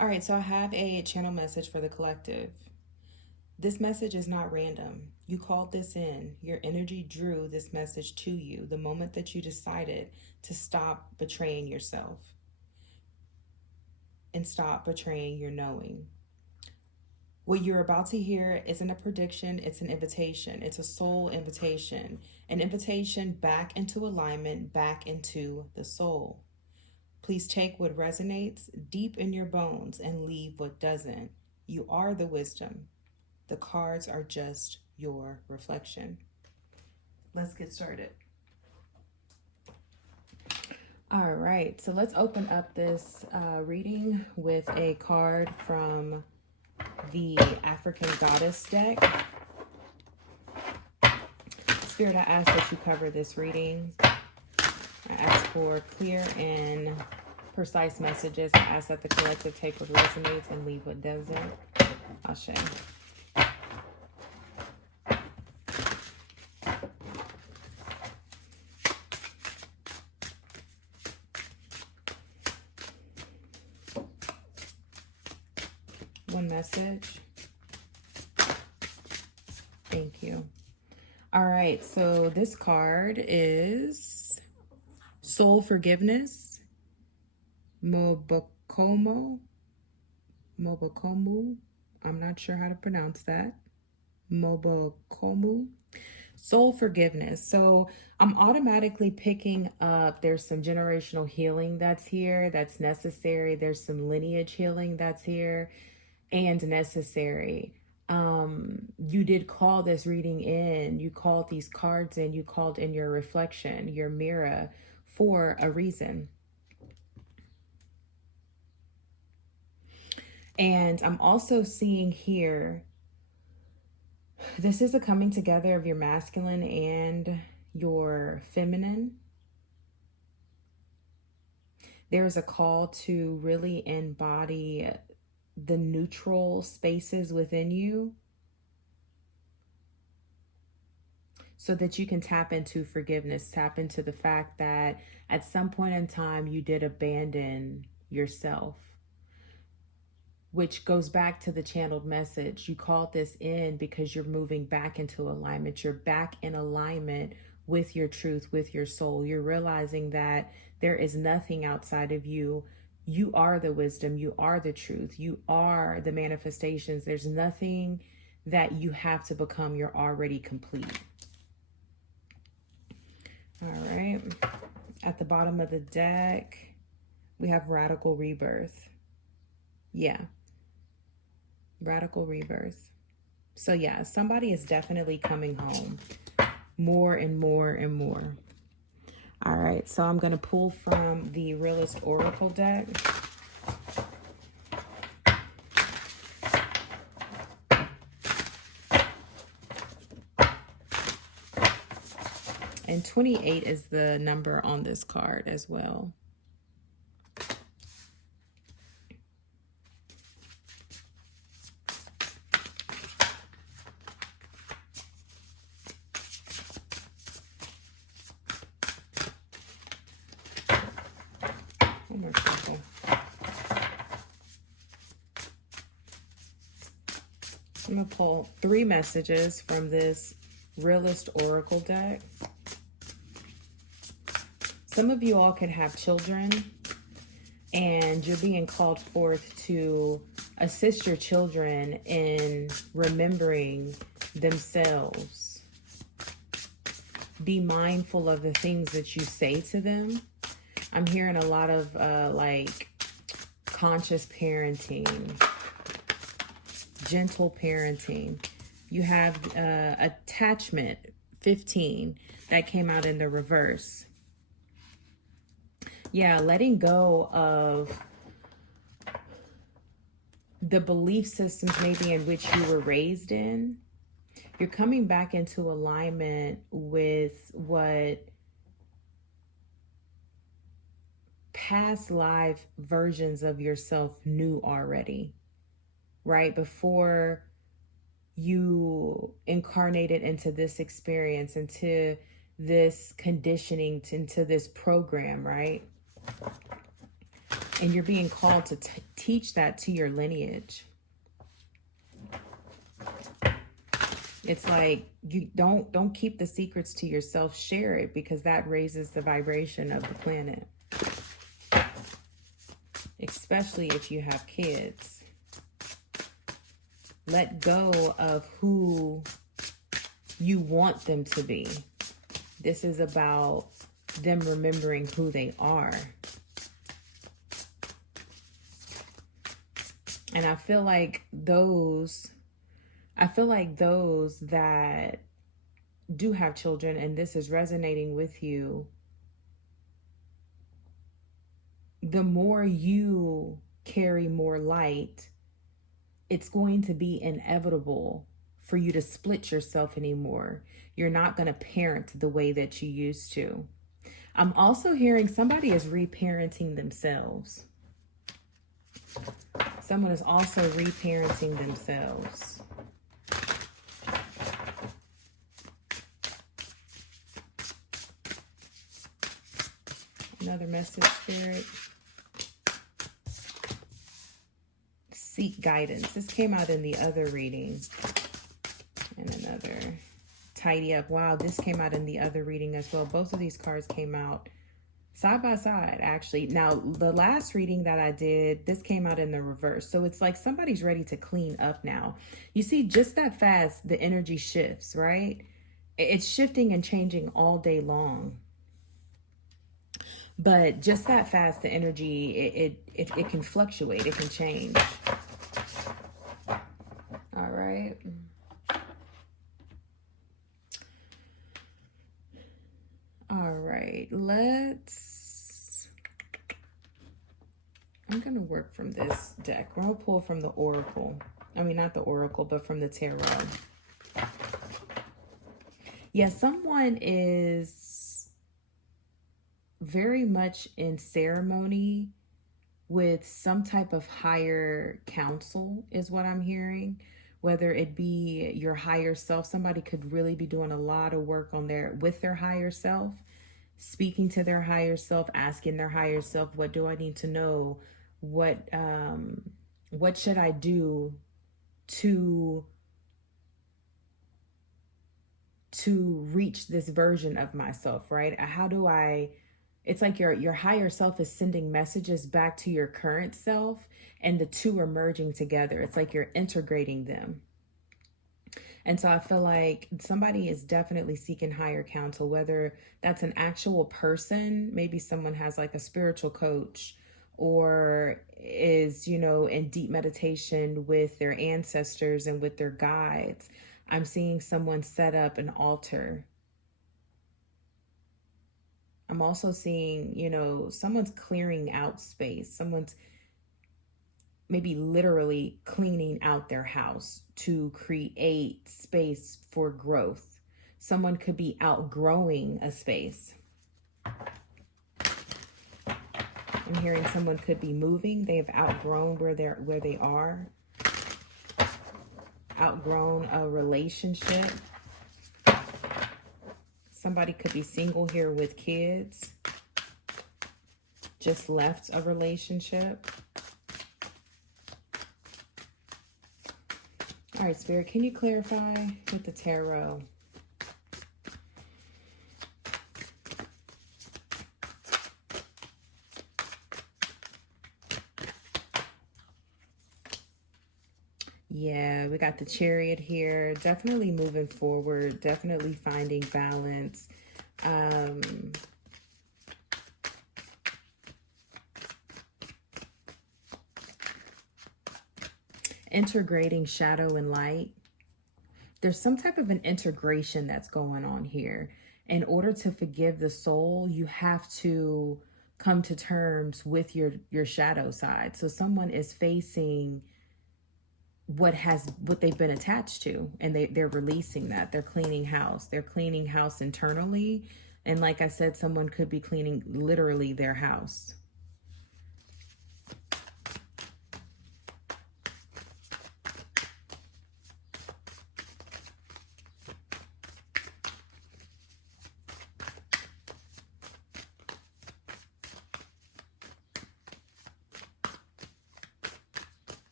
All right, so I have a channel message for the collective. This message is not random. You called this in. Your energy drew this message to you the moment that you decided to stop betraying yourself and stop betraying your knowing. What you're about to hear isn't a prediction, it's an invitation. It's a soul invitation, an invitation back into alignment, back into the soul. Please take what resonates deep in your bones and leave what doesn't. You are the wisdom. The cards are just your reflection. Let's get started. All right, so let's open up this reading with a card from the African Goddess deck. Spirit, I ask that you cover this reading. I ask for clear and precise messages. I ask that the collective take what resonates and leave what doesn't. Ashe. One message. Thank you. All right, so this card is Soul Forgiveness, Mobokomo. I'm not sure how to pronounce that. Mobokomu. Soul Forgiveness. So I'm automatically picking up, there's some generational healing that's here, that's necessary. There's some lineage healing that's here and necessary. You did call this reading in, you called these cards in, you called in your reflection, your mirror for a reason. And I'm also seeing here, this is a coming together of your masculine and your feminine. There's a call to really embody the neutral spaces within you so that you can tap into forgiveness, tap into the fact that at some point in time you did abandon yourself, which goes back to the channeled message. You called this in because you're moving back into alignment. You're back in alignment with your truth, with your soul. You're realizing that there is nothing outside of you. You are the wisdom. You are the truth. You are the manifestations. There's nothing that you have to become. You're already complete. All right. At the bottom of the deck, we have radical rebirth. Yeah. Radical rebirth. So yeah, somebody is definitely coming home. More and more and more. All right, so I'm going to pull from the Realist Oracle deck. And 28 is the number on this card as well. One more shuffle. I'm going to pull 3 messages from this Realist Oracle deck. Some of you all could have children, and you're being called forth to assist your children in remembering themselves. Be mindful of the things that you say to them. I'm hearing a lot of like conscious parenting, gentle parenting. You have attachment 15 that came out in the reverse. Yeah, letting go of the belief systems maybe in which you were raised in. You're coming back into alignment with what past life versions of yourself knew already, right? Before you incarnated into this experience, into this conditioning, into this program, right? And you're being called to teach that to your lineage. It's like, you don't keep the secrets to yourself, share it, because that raises the vibration of the planet. Especially if you have kids. Let go of who you want them to be. This is about them remembering who they are. And I feel like those that do have children, and this is resonating with you, the more you carry more light, it's going to be inevitable for you to split yourself anymore. You're not going to parent the way that you used to. I'm also hearing somebody is reparenting themselves. Someone is also reparenting themselves. Another message, Spirit. Seek guidance. This came out in the other reading. And another. Tidy up. Wow, this came out in the other reading as well. Both of these cards came out side by side, actually. Now, the last reading that I did, this came out in the reverse. So it's like somebody's ready to clean up now. You see, just that fast, the energy shifts, right? It's shifting and changing all day long. But just that fast, the energy, it can fluctuate. It can change. All right. All right. I'm going to work from this deck. We're going to pull from the Oracle. I mean, not the Oracle, but from the Tarot. Yeah, someone is very much in ceremony with some type of higher counsel is what I'm hearing. Whether it be your higher self, somebody could really be doing a lot of work on with their higher self, speaking to their higher self, asking their higher self, what do I need to know? What should I do to reach this version of myself, right? It's like your higher self is sending messages back to your current self, and the two are merging together. It's like you're integrating them. And so I feel like somebody is definitely seeking higher counsel, whether that's an actual person, maybe someone has like a spiritual coach, or is, in deep meditation with their ancestors and with their guides. I'm seeing someone set up an altar. I'm also seeing, someone's clearing out space. Someone's maybe literally cleaning out their house to create space for growth. Someone could be outgrowing a space. I'm hearing someone could be moving. They have outgrown where they are. Outgrown a relationship. Somebody could be single here with kids. Just left a relationship. All right, Spirit, can you clarify with the tarot? Yeah, we got the Chariot here. Definitely moving forward. Definitely finding balance. Integrating shadow and light. There's some type of an integration that's going on here. In order to forgive the soul, you have to come to terms with your shadow side. So someone is facing what they've been attached to, and they're releasing that. They're cleaning house. They're cleaning house internally. And like I said, someone could be cleaning literally their house.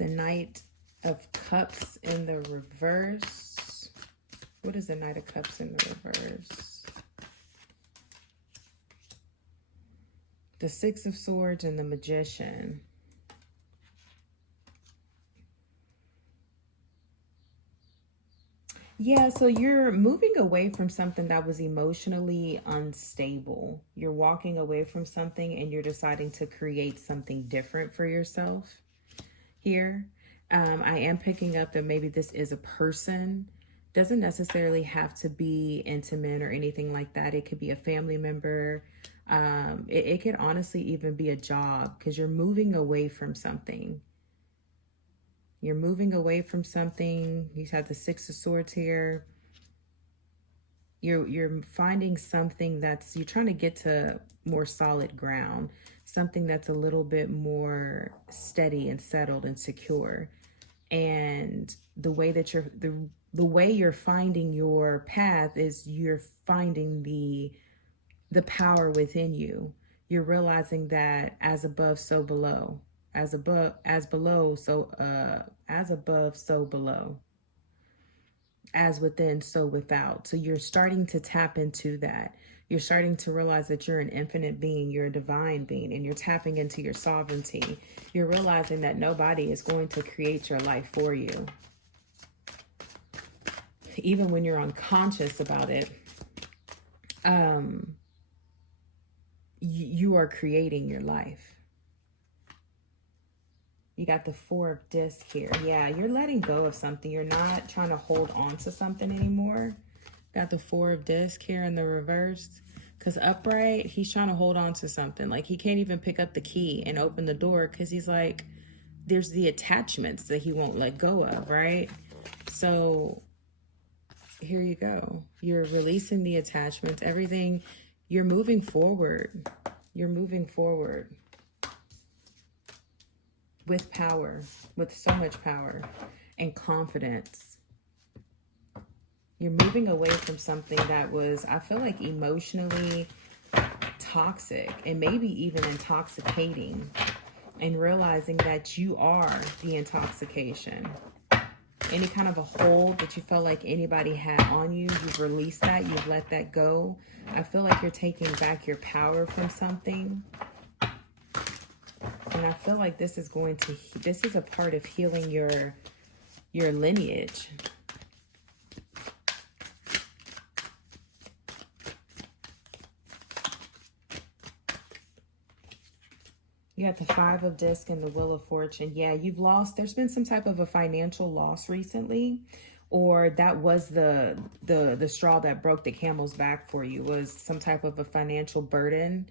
The Knight of Cups in the reverse. What is the Knight of Cups in the reverse? The Six of Swords and the Magician. Yeah, so you're moving away from something that was emotionally unstable. You're walking away from something and you're deciding to create something different for yourself here. I am picking up that maybe this is a person. Doesn't necessarily have to be intimate or anything like that. It could be a family member. It could honestly even be a job, because you're moving away from something. You're moving away from something. You have the Six of Swords here. You're finding something that's, you're trying to get to more solid ground, something that's a little bit more steady and settled and secure. And the way that the way you're finding your path is you're finding the power within you. You're realizing that as above, so below. As above, as below, so as above, so below. As within, so without. So you're starting to tap into that. You're starting to realize that you're an infinite being, you're a divine being, and you're tapping into your sovereignty. You're realizing that nobody is going to create your life for you. Even when you're unconscious about it, you are creating your life. You got the Four of Discs here. Yeah, you're letting go of something. You're not trying to hold on to something anymore. Got the Four of Discs here in the reverse. Because upright, he's trying to hold on to something. Like, he can't even pick up the key and open the door because he's like, there's the attachments that he won't let go of, right? So here you go. You're releasing the attachments, everything. You're moving forward. You're moving forward with power, with so much power and confidence. You're moving away from something that was, I feel like, emotionally toxic and maybe even intoxicating, and realizing that you are the intoxication. Any kind of a hold that you felt like anybody had on you, you've released that, you've let that go. I feel like you're taking back your power from something. And I feel like this is a part of healing your lineage. You got the Five of Discs and the Wheel of Fortune. Yeah, you've lost. There's been some type of a financial loss recently, or that was the straw that broke the camel's back for you, was some type of a financial burden,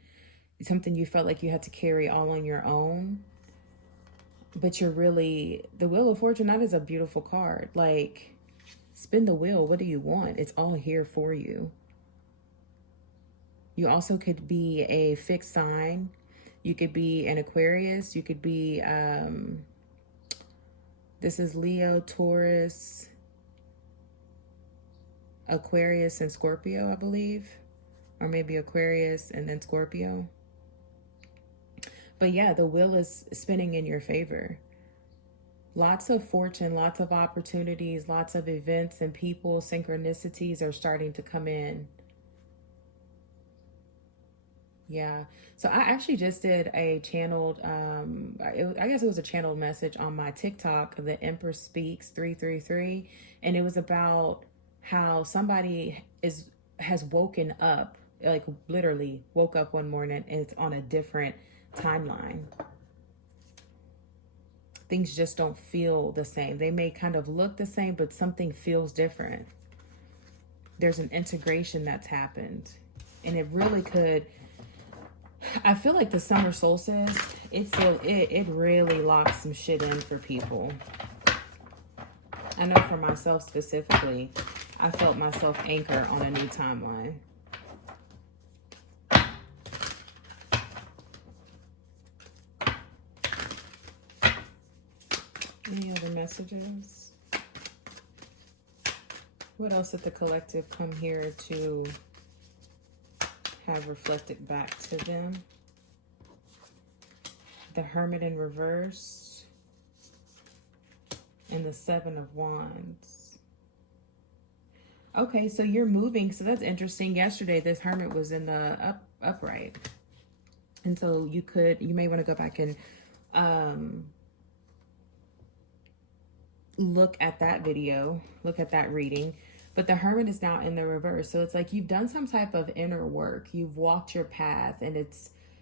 something you felt like you had to carry all on your own. But you're really, the Wheel of Fortune, that is a beautiful card. Like, spin the wheel. What do you want? It's all here for you. You also could be a fixed sign. You could be an Aquarius. You could be, this is Leo, Taurus, Aquarius, and Scorpio, I believe. Or maybe Aquarius and then Scorpio. But yeah, the wheel is spinning in your favor. Lots of fortune, lots of opportunities, lots of events and people, synchronicities are starting to come in. Yeah. So I actually just did a channeled, I guess it was a channeled message on my TikTok, The Empress Speaks 333. And it was about how somebody has woken up, like literally woke up one morning and it's on a different timeline. Things just don't feel the same. They may kind of look the same, but something feels different. There's an integration that's happened. And it really could, I feel like the summer solstice, it really locks some shit in for people. I know for myself specifically, I felt myself anchor on a new timeline. Any other messages? What else did the collective come here to have reflected back to them? The Hermit in reverse. and the Seven of Wands. Okay, so you're moving. So that's interesting. Yesterday, this Hermit was in the upright. And so you may want to go back and look at that video, look at that reading. But the Hermit is now in the reverse. So it's like you've done some type of inner work. You've walked your path, and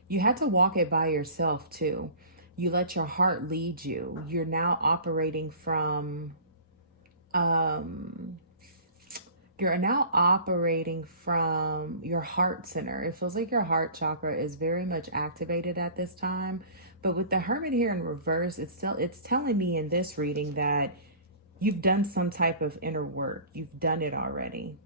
you had to walk it by yourself too. You let your heart lead you. You're now operating from your heart center. It feels like your heart chakra is very much activated at this time. But with the Hermit here in reverse, it's telling me in this reading that you've done some type of inner work. You've done it already.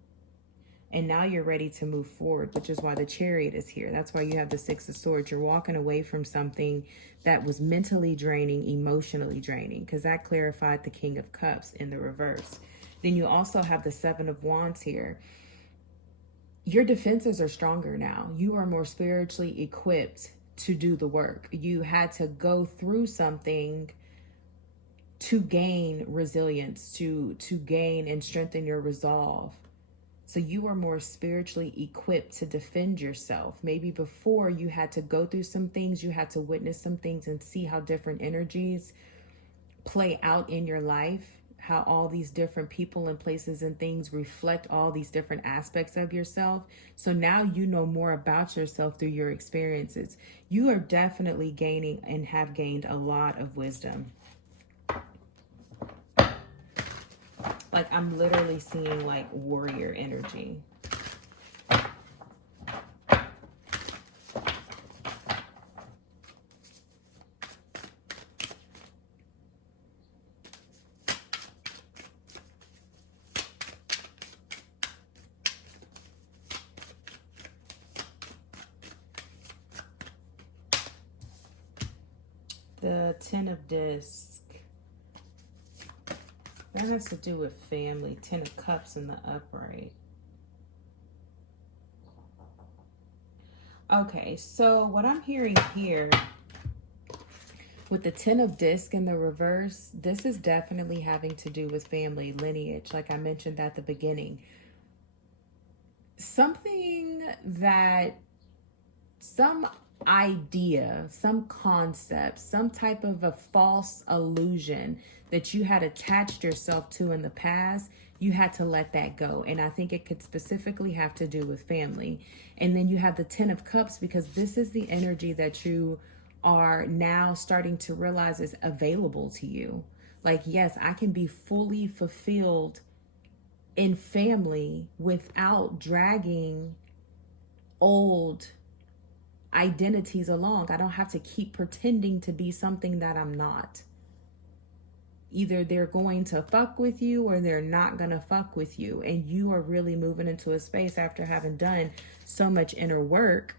And now you're ready to move forward, which is why the Chariot is here. That's why you have the Six of Swords. You're walking away from something that was mentally draining, emotionally draining, because that clarified the King of Cups in the reverse. Then you also have the Seven of Wands here. Your defenses are stronger now. You are more spiritually equipped to do the work. You had to go through something to gain resilience, to gain and strengthen your resolve. So you are more spiritually equipped to defend yourself. Maybe before you had to go through some things, you had to witness some things and see how different energies play out in your life, how all these different people and places and things reflect all these different aspects of yourself. So now you know more about yourself through your experiences. You are definitely gaining and have gained a lot of wisdom. Like, I'm literally seeing like warrior energy. The Ten of Discs. That has to do with family. Ten of Cups in the upright. Okay, so what I'm hearing here with the Ten of Discs in the reverse, this is definitely having to do with family lineage, like I mentioned at the beginning. Something that, some idea, some concept, some type of a false illusion that you had attached yourself to in the past, you had to let that go. And I think it could specifically have to do with family. And then you have the Ten of Cups, because this is the energy that you are now starting to realize is available to you. Like, yes, I can be fully fulfilled in family without dragging old identities along. I don't have to keep pretending to be something that I'm not. Either they're going to fuck with you or they're not going to fuck with you. And you are really moving into a space after having done so much inner work.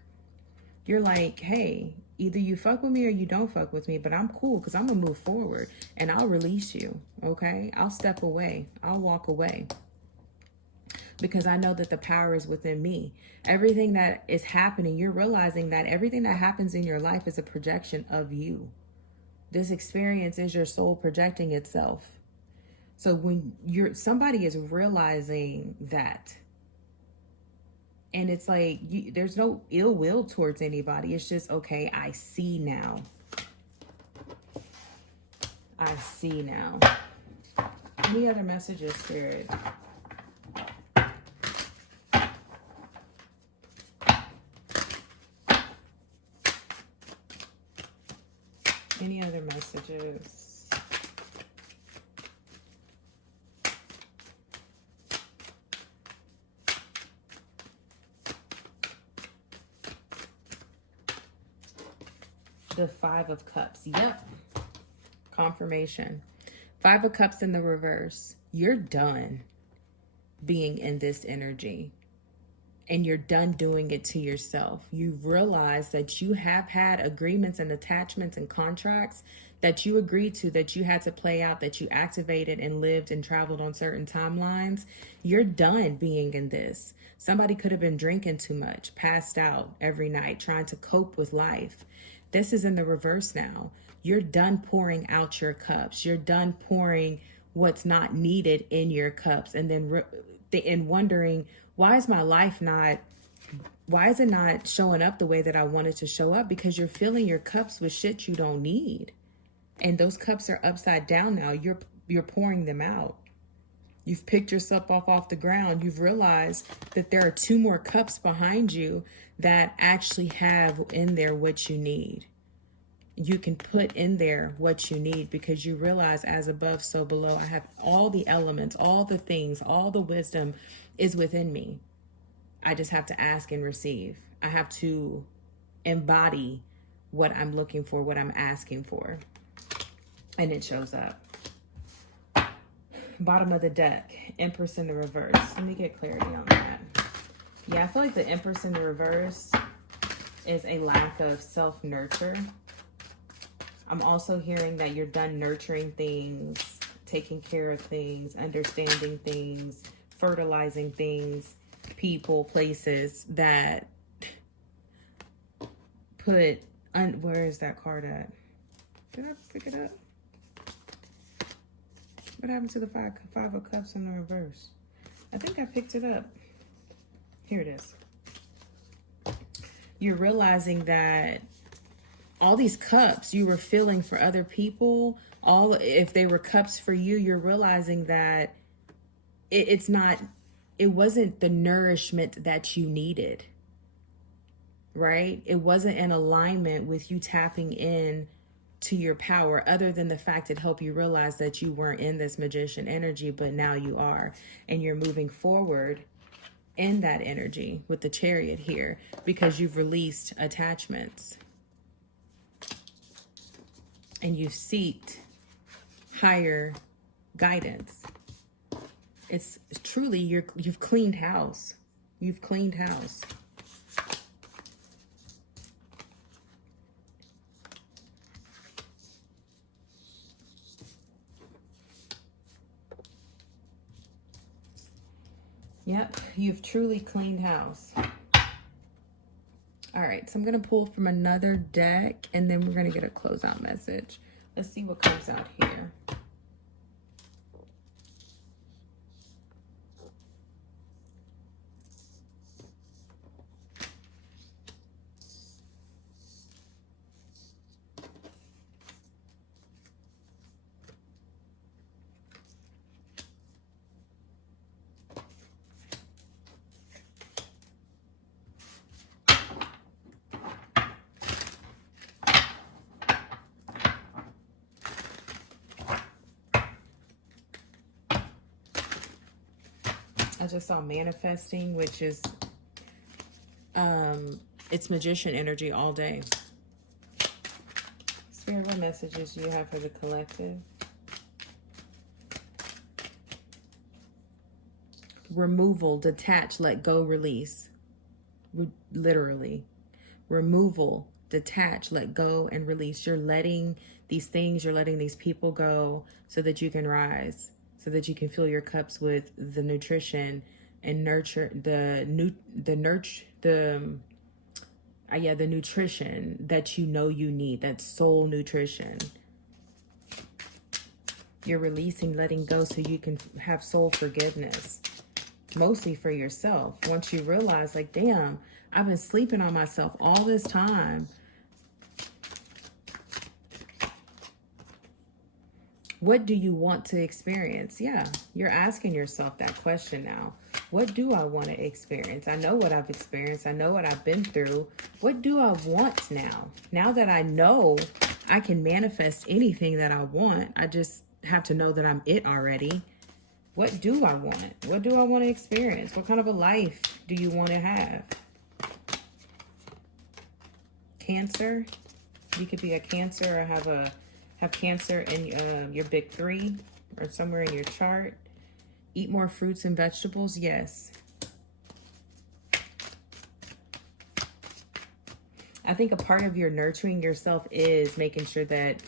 You're like, hey, either you fuck with me or you don't fuck with me, but I'm cool because I'm going to move forward and I'll release you. Okay? I'll step away. I'll walk away. Because I know that the power is within me. Everything that is happening, you're realizing that everything that happens in your life is a projection of you. This experience is your soul projecting itself. So when somebody is realizing that, and it's like, there's no ill will towards anybody. It's just, okay, I see now. I see now. Any other messages, Spirit? Any other messages? The Five of Cups. Yep. Confirmation. Five of Cups in the reverse. You're done being in this energy. And you're done doing it to yourself. You've realized that you have had agreements and attachments and contracts that you agreed to, that you had to play out, that you activated and lived and traveled on certain timelines. You're done being in this. Somebody could have been drinking too much, passed out every night, trying to cope with life. This is in the reverse now. You're done pouring out your cups. You're done pouring what's not needed in your cups, and then and wondering, why is my life not, why is it not showing up the way that I want it to show up? Because you're filling your cups with shit you don't need. And those cups are upside down now. You're pouring them out. You've picked yourself off the ground. You've realized that there are 2 more cups behind you that actually have in there what you need. You can put in there what you need, because you realize, as above, so below. I have all the elements, all the things, all the wisdom is within me. I just have to ask and receive. I have to embody what I'm looking for, what I'm asking for. And it shows up. Bottom of the deck, Empress in the reverse. Let me get clarity on that. Yeah, I feel like the Empress in the reverse is a lack of self-nurture. I'm also hearing that you're done nurturing things, taking care of things, understanding things, fertilizing things, people, places that put, where is that card at? Did I pick it up? What happened to the five of cups in the reverse? I think I picked it up. Here it is. You're realizing that all these cups you were filling for other people, if they were cups for you, you're realizing that it wasn't the nourishment that you needed, right? It wasn't in alignment with you tapping in to your power, other than the fact it helped you realize that you weren't in this magician energy, but now you are, and you're moving forward in that energy with the Chariot here, because you've released attachments and you've sought higher guidance. It's truly, you've cleaned house. You've cleaned house. Yep, you've truly cleaned house. All right, so I'm going to pull from another deck, and then we're going to get a closeout message. Let's see what comes out here. I just saw manifesting, which is, it's magician energy all day. Spirit, what messages do you have for the collective? Removal, detach, let go, release. Literally. Removal, detach, let go, and release. You're letting these things, you're letting these people go so that you can rise, so that you can fill your cups with the nutrition and nurture the nutrition that you know you need, that soul nutrition. You're releasing, letting go, so you can have soul forgiveness, mostly for yourself. Once you realize, like, damn, I've been sleeping on myself all this time. What do you want to experience? Yeah, you're asking yourself that question now. What do I want to experience? I know what I've experienced. I know what I've been through. What do I want now? Now that I know I can manifest anything that I want, I just have to know that I'm it already. What do I want? What do I want to experience? What kind of a life do you want to have? Cancer. You could be a Cancer or have Cancer in your big 3 or somewhere in your chart. Eat more fruits and vegetables. Yes. I think a part of your nurturing yourself is making sure that,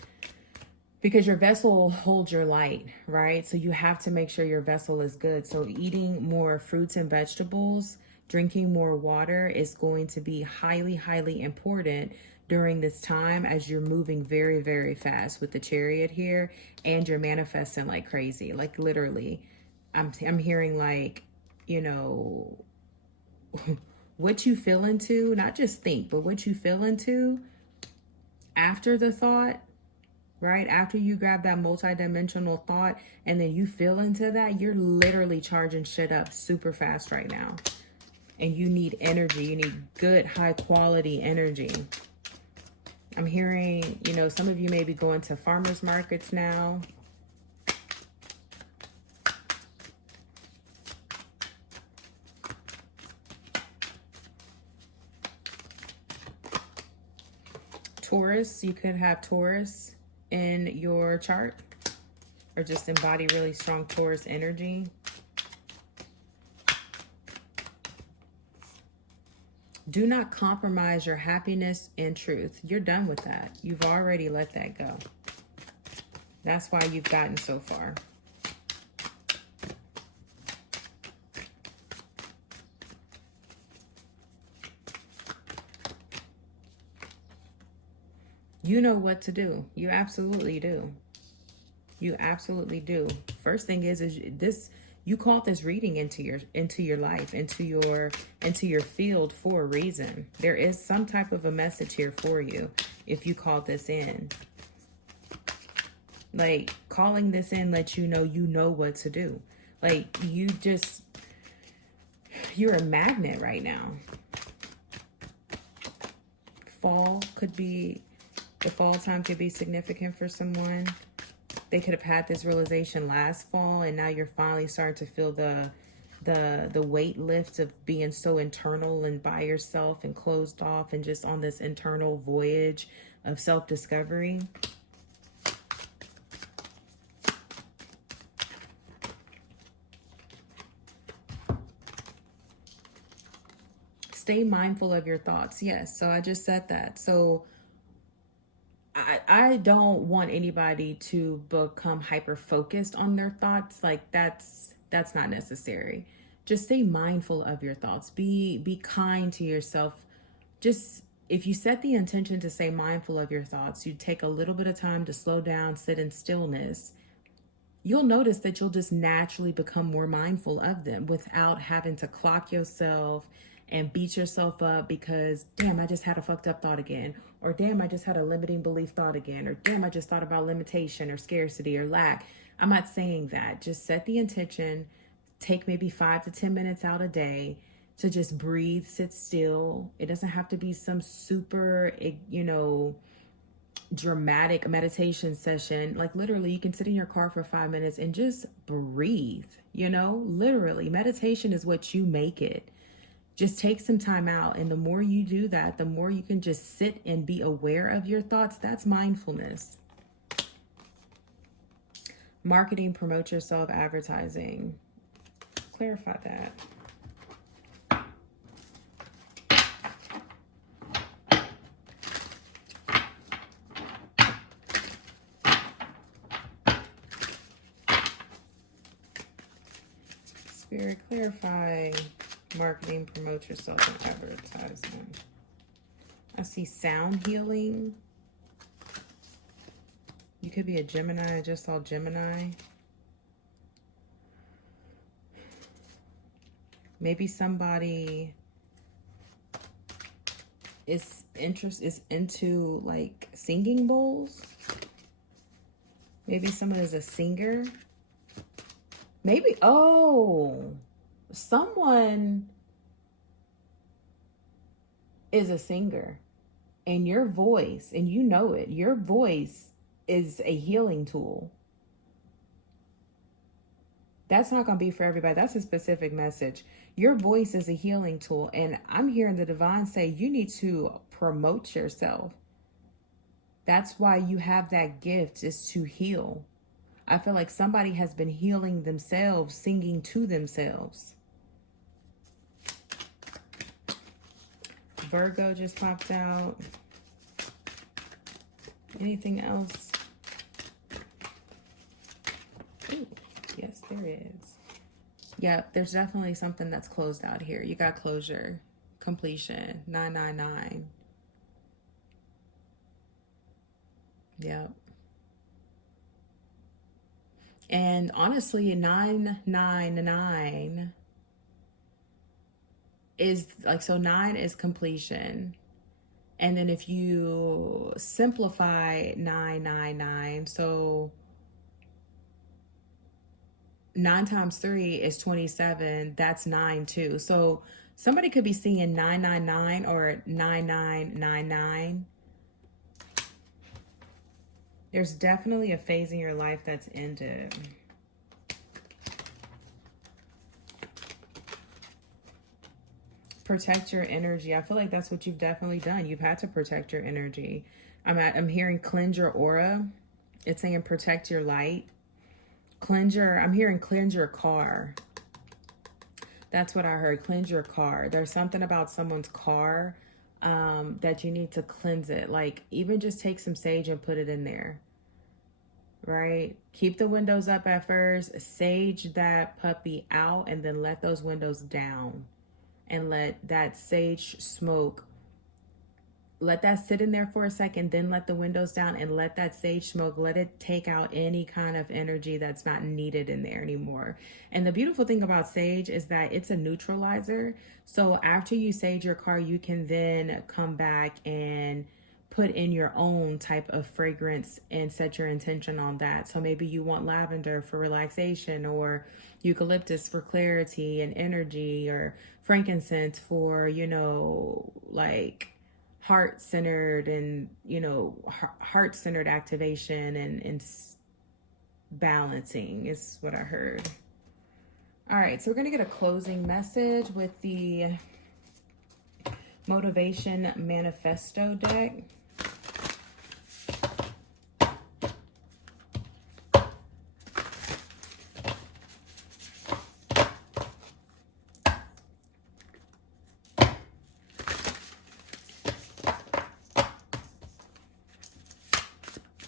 because your vessel holds your light, right? So you have to make sure your vessel is good. So eating more fruits and vegetables, drinking more water is going to be highly, highly important, during this time as you're moving very, very fast with the Chariot here, and you're manifesting like crazy. Like literally, I'm hearing like, you know, what you feel into, not just think, but what you feel into after the thought, right? After you grab that multi-dimensional thought and then you feel into that, you're literally charging shit up super fast right now. And you need energy. You need good, high quality energy. I'm hearing, you know, some of you may be going to farmers markets now. Taurus, you could have Taurus in your chart, or just embody really strong Taurus energy. Do not compromise your happiness and truth. You're done with that. You've already let that go. That's why you've gotten so far. You know what to do. You absolutely do. You absolutely do. First thing is this, you called this reading into your life, into your field for a reason. There is some type of a message here for you if you called this in. Like, calling this in lets you know what to do. Like, you're a magnet right now. The fall time could be significant for someone. They could have had this realization last fall, and now you're finally starting to feel the weight lift of being so internal and by yourself and closed off and just on this internal voyage of self-discovery. Stay mindful of your thoughts. Yes, so I just said that. So I don't want anybody to become hyper focused on their thoughts. Like that's not necessary. Just stay mindful of your thoughts. Be kind to yourself. Just, if you set the intention to stay mindful of your thoughts, you take a little bit of time to slow down, sit in stillness. You'll notice that you'll just naturally become more mindful of them without having to clock yourself and beat yourself up because, damn, I just had a fucked up thought again. Or damn, I just had a limiting belief thought again. Or damn, I just thought about limitation or scarcity or lack. I'm not saying that. Just set the intention. Take maybe 5 to 10 minutes out a day to just breathe, sit still. It doesn't have to be some super, dramatic meditation session. Like literally, you can sit in your car for 5 minutes and just breathe, literally. Meditation is what you make it. Just take some time out. And the more you do that, the more you can just sit and be aware of your thoughts. That's mindfulness. Marketing, promote yourself, advertising. Clarify that. Spirit, clarify. Marketing, promote yourself, and advertising. I see sound healing. You could be a Gemini. I just saw Gemini. Maybe somebody is into like singing bowls. Maybe someone is a singer. Maybe, someone is a singer, and your voice, and you know it, your voice is a healing tool. That's not going to be for everybody. That's a specific message. Your voice is a healing tool, and I'm hearing the divine say you need to promote yourself. That's why you have that gift, is to heal. I feel like somebody has been healing themselves, singing to themselves. Virgo just popped out. Anything else? Ooh, yes, there is. Yeah, there's definitely something that's closed out here. You got closure, completion, 999. Yep. And honestly, 999 is like, so 9 is completion. And then if you simplify 999, so 9 times 3 is 27. That's 9 too. So somebody could be seeing 999 or 9999. There's definitely a phase in your life that's ended. Protect your energy. I feel like that's what you've definitely done. You've had to protect your energy. I'm hearing cleanse your aura. It's saying protect your light. I'm hearing cleanse your car. That's what I heard. Cleanse your car. There's something about someone's car that you need to cleanse it. Like, even just take some sage and put it in there. Right? Keep the windows up at first. Sage that puppy out and then let those windows down. And let that sage smoke, let that sit in there for a second, then let the windows down and let that sage smoke, let it take out any kind of energy that's not needed in there anymore. And the beautiful thing about sage is that it's a neutralizer. So after you sage your car, you can then come back and put in your own type of fragrance and set your intention on that. So maybe you want lavender for relaxation, or eucalyptus for clarity and energy, or frankincense for, like heart-centered and, heart-centered activation and balancing is what I heard. All right, so we're going to get a closing message with the Motivation Manifesto deck.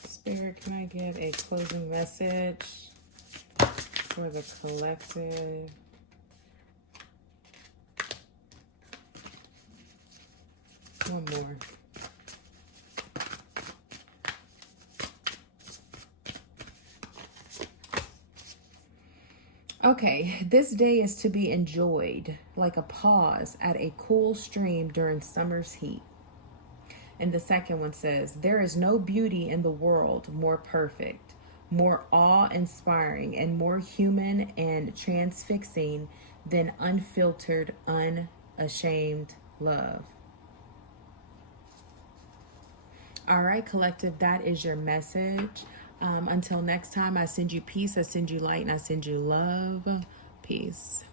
Spirit, can I get a closing message for the collective? One more. Okay, this day is to be enjoyed like a pause at a cool stream during summer's heat. And the second one says, there is no beauty in the world more perfect, more awe-inspiring, and more human and transfixing than unfiltered, unashamed love. All right, collective, that is your message. Until next time, I send you peace, I send you light, and I send you love. Peace.